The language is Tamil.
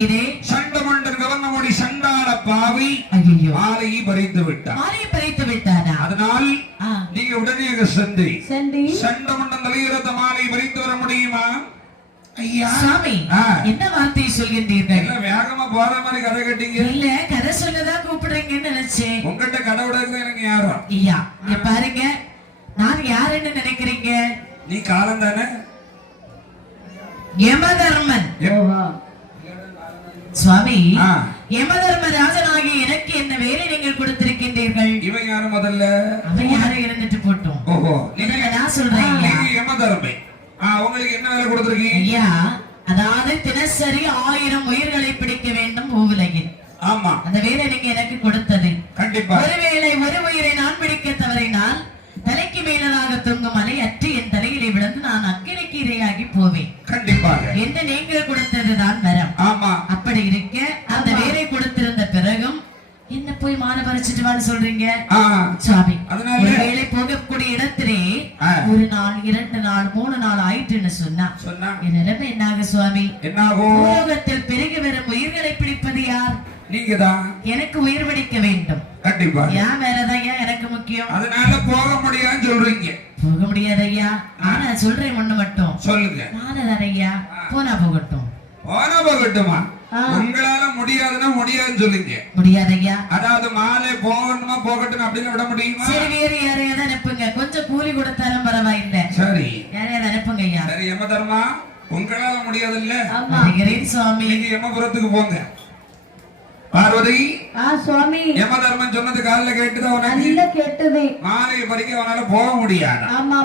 சண்டமண்டர் கவர்னமுடி சண்டாள பாவை மாலையை பறித்து விட்டார். அதனால் நீங்க உடனே சென்று சண்டமண்டம் தலையிறத்த மாலை பறித்து வர முடியுமா? ஐயா சாமி, என்ன வார்த்தை சொல்கின்றீர்கள்? வேகமா போற மாதிரி கதை கட்டிங்க. இல்ல, கதை சொல்லதான் கூப்பிடுறீங்கன்னு நினைச்சேன். உங்ககிட்ட கடை விடுறது எனக்கு யாரும். ஐயா இங்க பாருங்க, நான் யாருன்னு நினைக்கிறீங்க? நீ காலம் தானே? யமதர்மன். சுவாமி, யமதர்மராஜனாகி எனக்கு என்ன வேலை நீங்கள் கொடுத்திருக்கின்றீர்கள்? இவன் யாரு முதல்ல? அவன் யாரும் இருந்துட்டு போட்டோம். ஓஹோ, நான் சொல்றேன் யமதர்மை. உங்களுக்கு என்ன வேலை கொடுத்திருக்கீங்க? ஐயா, அதாவது தினசரி 1000 உயிர்களை பிடிக்க வேண்டும் பூவுலகில். ஆமா, அந்த வேலை நீங்க எனக்கு கொடுத்தது. கண்டிப்பா. ஒருவேளை ஒரு உயிரை நான் பிடிக்க தவறினால் தலைக்கு மேலாக தொங்கும் மலை அற்று என் தலையிலே விழுந்து நான் அக்கிரைக்கு இரையாகி போவேன். கண்டிப்பாக. என்ன நீங்கள் கொடுத்ததுதான் வரம். ஆமா. அப்படி இருக்க அந்த வேலை கொடுத்திருந்த பிறகும் என்ன போய் மான பறிச்சுட்டு வான்னு சொல்றீங்க? சுவாமி, ஒரு வேலை போகக்கூடிய இடத்திலே 1 நாள் 2 நாள் 3 நாள் ஆயிட்டுன்னு சொன்னா என் நிலைமை என்னாக சுவாமி? உலகத்தில் பெருகி வரும் உயிர்களை பிடிப்பது யார்? நீங்கதான். எனக்கு உயிர் பிடிக்க வேண்டும். கண்டிப்பா. ஏன் வேறதான் எனக்கு முக்கியம். அதனால போக முடியாதுன்னு சொல்றீங்க. போக முடியாது ஐயா. ஆனா சொல்றேன் ஒண்ணு மட்டும். சொல்லுங்க. நானதான் ஐயா, போனா போகட்டும். போனா போகட்டுமா? உங்களால முடியாதுன்னா முடியாதுன்னு சொல்லுங்க. முடியாது ஐயா. அதாவது மாலை போகணுமா போகட்டும் அப்படின்னு விட முடியுமா? சரி, வேற யாரையாவது அனுப்புங்க. கொஞ்சம் கூலி கொடுத்தாலும் பரவாயில்லை. சரி, யாரையாவது அனுப்புங்க ஐயா. சரி, யமதர்மா, உங்களால முடியாது இல்ல? சுவாமி, நீங்க யமபுரத்துக்கு போங்க. பார்வதி, சுவாமி, யமதர்மன் சொன்னது காலில் கேட்டுதான் உனக்கு? கேட்டது. மாலை பறிக்க அவனால போக முடியாது. ஆமா.